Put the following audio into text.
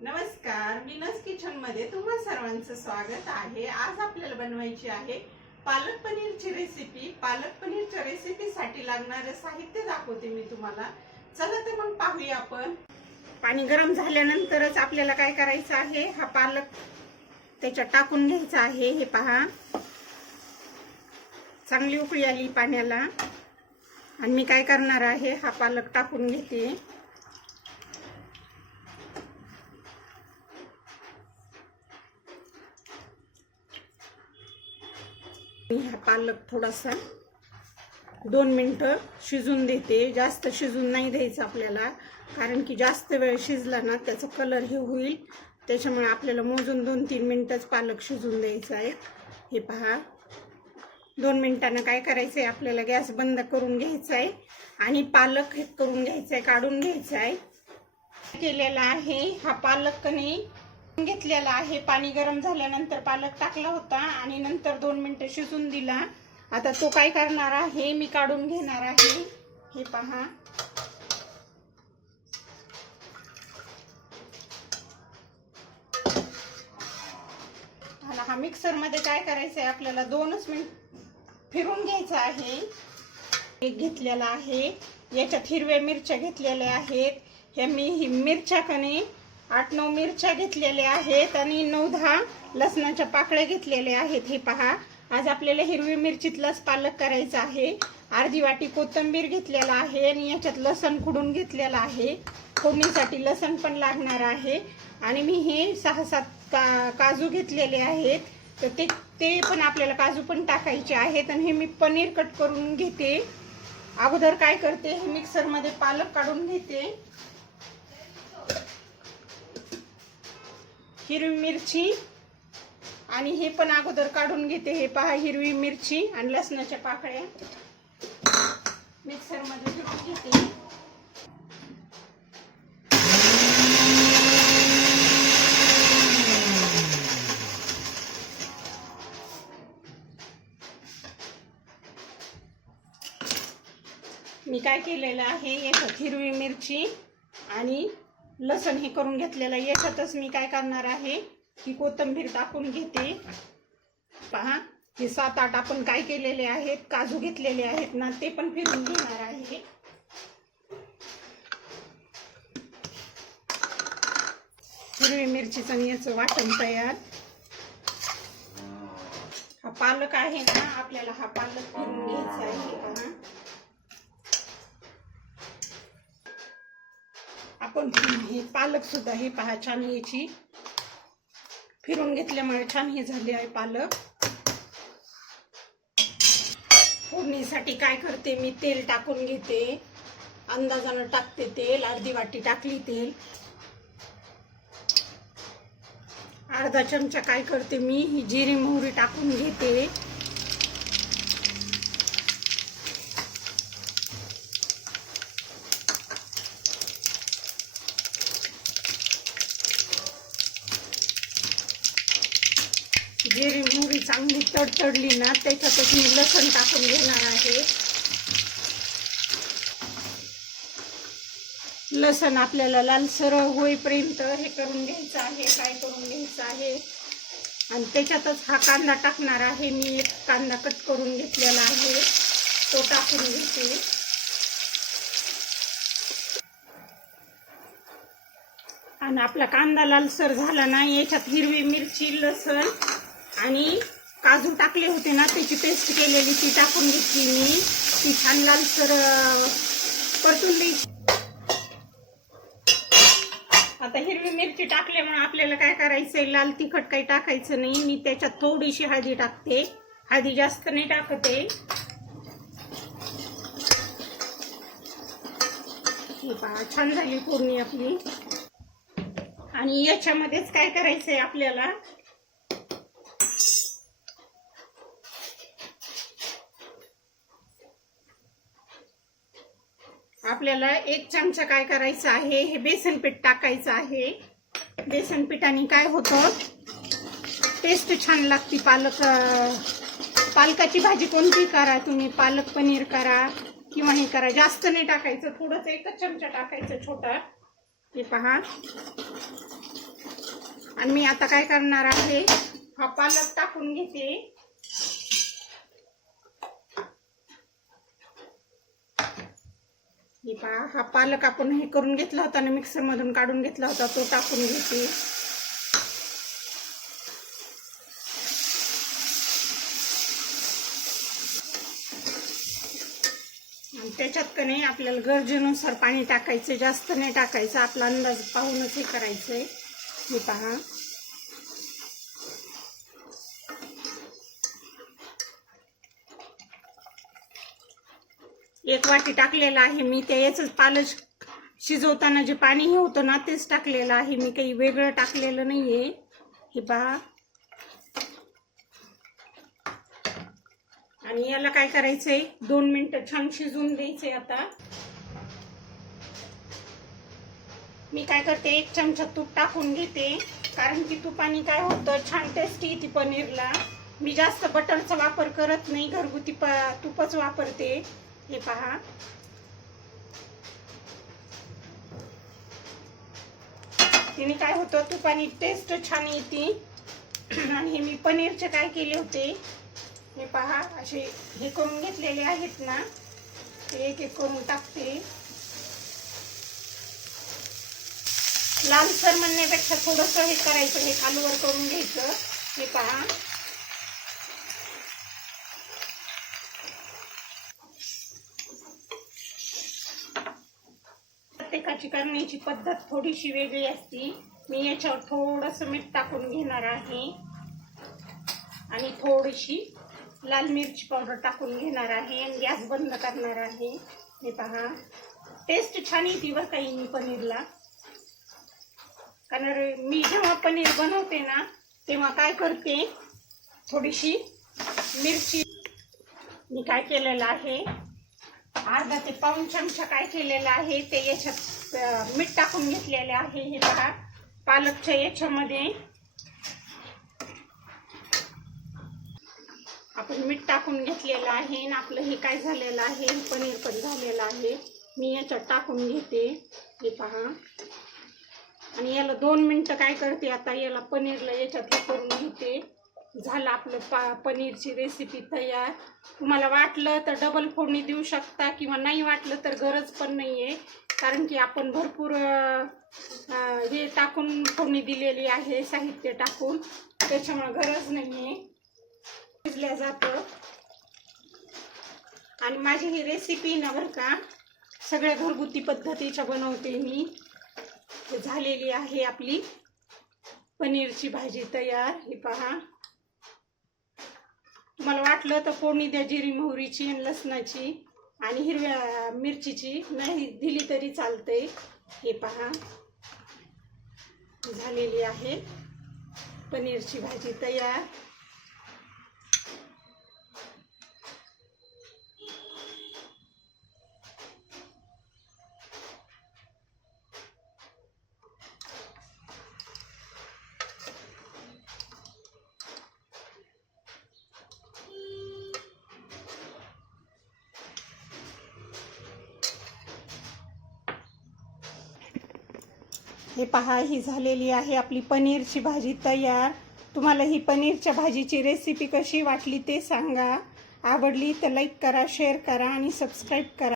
नमस्कार, मीनस किचन मध्ये तुम्हा सर्वांचं स्वागत आहे। आज आपल्याला बनवायची आहे पालक पनीरची रेसिपी। पालक पनीरच्या रेसिपीसाठी लागणारे साहित्य दाखवते मी तुम्हाला। चला तर मग पाहूया आपण। पाणी गरम झाल्यानंतरच आपल्याला काय करायचं आहे, हा पालक त्याच्यात टाकून घ्यायचा आहे। हे पहा, चांगली उकळी आली पाण्याला आणि मी काय करणार आहे, हा पालक टाकून घेते। हा पालक थोडासा 2 मिनिटं शिजून देते। जास्त शिजून नाही द्यायचं आपल्याला, कारण की जास्त वेळ शिजला ना त्याचा कलर हे होईल। त्याच्यामुळे आपल्याला मोजून 2-3 मिनिटच पालक शिजून द्यायचा आहे। हे पहा, 2 मिनिटांना काय करायचं आहे, आपल्याला गॅस बंद करून घ्यायचा आहे आणि पालक हे करून घ्यायचा आहे, काढून घ्यायचा आहे। केलेला आहे हा पालक कणी घेतलेला आहे। पाणी गरम झाल्यानंतर पालक टाकला होता आणि नंतर 2 मिनिटं शिजून दिला। आता तो काय करणार आहे, मी काढून घेणार आहे। हे पहा, हा मिक्सर मध्ये काय करायचं आहे, आपल्याला 2च मिनिट फिरून घ्यायचं आहे। एक घेतलेला आहे, याच्यात हिरव्या मिरच्या घेतलेल्या आहेत। हे मी मिरच्या कणी 8-9 मिरच्या घेतलेल्या आहेत आणि 9-10 लसणाच्या पाकळ्या घेतलेल्या आहेत। हे पहा, आज आपल्याला हिरवी मिरचीतलाच पालक करायचा आहे। अर्धी वाटी कोथिंबीर घेतलेला आहे आणि याच्यात लसण खुडून घेतलेला आहे। फोडणीसाठी लसण पण लागणार आहे आणि मी हे 6-7 काजू घेतलेले आहेत, तर ते पण आपल्याला काजू पण टाकायचे आहेत। आणि हे मी पनीर कट करून घेते। अगोदर काय करते, हे मिक्सर मध्ये पालक काढून घेते। हिरवी मिरची आणि हे पण अगोदर काढून घेते। हे पहा, हिरवी मिरची आणि लसणाच्या पाकळ्या मिक्सर मध्ये फिरवून घेते। मी काय केलेलं आहे, याच्यात हिरवी मिरची आणि लसण हे करून घेतलेलं आहे। याच्यातच मी काय करणार आहे, ही कोथिंबीर टाकून घेते। पहा, हे 7-8 आपण काय केलेले आहेत, काजू घेतलेले आहेत ना, ते पण फिरून घेणार आहे। हिरवी मिरचीचं आणि याचं वाटण तयार। हा पालक आहे ना, आपल्याला हा पालक फिरून घ्यायचा आहे। पहा, आपण हे पालक सुद्धा हे पहा छान याची फिरून घेतल्यामुळे छान हे झाले आहे पालक। फोडणीसाठी काय करते, मी तेल टाकून घेते। अंदाजाने टाकते तेल, अर्धी वाटी टाकली तेल। अर्धा चमचा काय करते, मी ही जिरी मोहरी टाकून घेते। जिरी मोहरी चांगली तडतडली ना, त्याच्यातच मी लसण टाकून घेणार आहे। लसण आपल्याला लालसर होईपर्यंत हे करून घ्यायचं आहे, फ्राय करून घ्यायचं आहे। आणि त्याच्यातच हा कांदा टाकणार आहे। मी एक कांदा कट करून घेतलेला आहे, तो टाकून घेते। आणि आपला कांदा लालसर झाला ना, याच्यात हिरवी मिरची, लसण आणि काजू टाकले होते ना, त्याची पेस्ट केलेली ती टाकून घेतली मी। ती छान लालसर परतून द्यायची। आता हिरवी मिरची टाकल्यामुळे आपल्याला काय करायचंय, लाल तिखट काही टाकायचं नाही। मी त्याच्यात थोडीशी हळदी टाकते, हळदी जास्त नाही टाकते। ही पहा, छान झाली फोडणी आपली। आणि याच्यामध्येच काय करायचंय, आपल्याला 1 चमचा काय करायचं आहे, हे बेसन पीठ टाकायचं आहे। बेसन पिठाने काय होतं, टेस्ट छान लागते। पालकाची भाजी कोणती करा तुम्ही, पालक पनीर करा किंवा हे करा, जास्त नाही टाकायचं, थोडंच 1 चमचा टाकायचं छोटा। हे पहा, आणि मी आता काय करणार आहे, हा पालक टाकून घेते. हे पहा, हा पालक आपण हे करून घेतला होता ना, मिक्सर मधून काढून घेतला होता, तो टाकून घेते. आणि त्याच्यात का नाही आपल्याला गरजेनुसार पाणी टाकायचं, जास्त नाही टाकायचं, आपला अंदाज पाहूनच हे करायचंय. हे पहा, एक वाटी टाकलेला आहे मी. त्या याच पालक शिजवताना जे पाणी हे होतं ना, तेच टाकलेलं आहे मी, काही वेगळं टाकलेलं नाहीये. हे पहा, आणि याला काय करायचंय, 2 मिनिटं छान शिजून द्यायचंय. आता मी काय करते, 1 चमचा तूप टाकून घेते, कारण की तुपाने काय होतं, छान टेस्टी येते पनीरला. मी जास्त बटरचा वापर करत नाही, घरगुती तुपच वापरते. हे पहा, तिने काय होतं, तुपाने टेस्ट छान येते. आणि हे मी पनीरचे काय केले होते, हे पहा, असे हे करून घेतलेले आहेत ना, ते एक एक करून टाकते. लालसर म्हणण्यापेक्षा थोडंसं हे करायचं, हे खालवर करून घ्यायचं. हे पहा, प्रत्येकाची करण्याची पद्धत थोडीशी वेगळी असते. मी याच्यावर थोडंसं मीठ टाकून घेणार आहे आणि थोडीशी लाल मिरची पावडर टाकून घेणार आहे आणि गॅस बंद करणार आहे. हे पहा, टेस्ट छान येते बरं काही मी पनीरला. कारण मी जेव्हा पनीर बनवते ना, तेव्हा काय करते, थोडीशी मिरची मी काय केलेलं आहे, अर्धा ते पाऊण चमचा काय केलेलं आहे, ते याच्यात मीठ टाकून घेतलेले आहे. हे पहा, पालकच्या याच्यामध्ये आपण मीठ टाकून घेतलेलं आहे आणि आपलं हे काय झालेलं आहे, पनीर पण झालेलं आहे. मी याच्यात टाकून घेते. हे पहा, आणि याला 2 मिनिटं काय करते, आता याला पनीरला याच्यात हे करून घेते. झालं आपलं पनीरची रेसिपी तयार. तुम्हाला वाटलं तर डबल फोडणी देऊ शकता, किंवा नाही वाटलं तर गरज पण नाहीये, कारण की आपण भरपूर हे टाकून फोडणी दिलेली आहे, साहित्य टाकून, त्याच्यामुळे गरज नाहीये, शिजल्या जातं. आणि माझी ही रेसिपी ना बरं का, सगळ्या घरगुती पद्धतीच्या बनवते मी. झालेली आहे आपली पनीरची भाजी तयार. हे पहा, तुम्हाला वाटलं तर फोडणी द्या जिरी मोहरीची आणि लसणाची आणि हिरव्या मिरचीची, नाही दिली तरी चालते. हे पहा, झालेली आहे पनीरची भाजी तयार. हे पहा, ही झालेली आहे आपली पनीरची भाजी तयार. तुम्हाला ही पनीरच्या भाजीची रेसिपी कशी वाटली ते सांगा. आवडली तर लाईक करा, शेअर करा आणि सबस्क्राईब करा.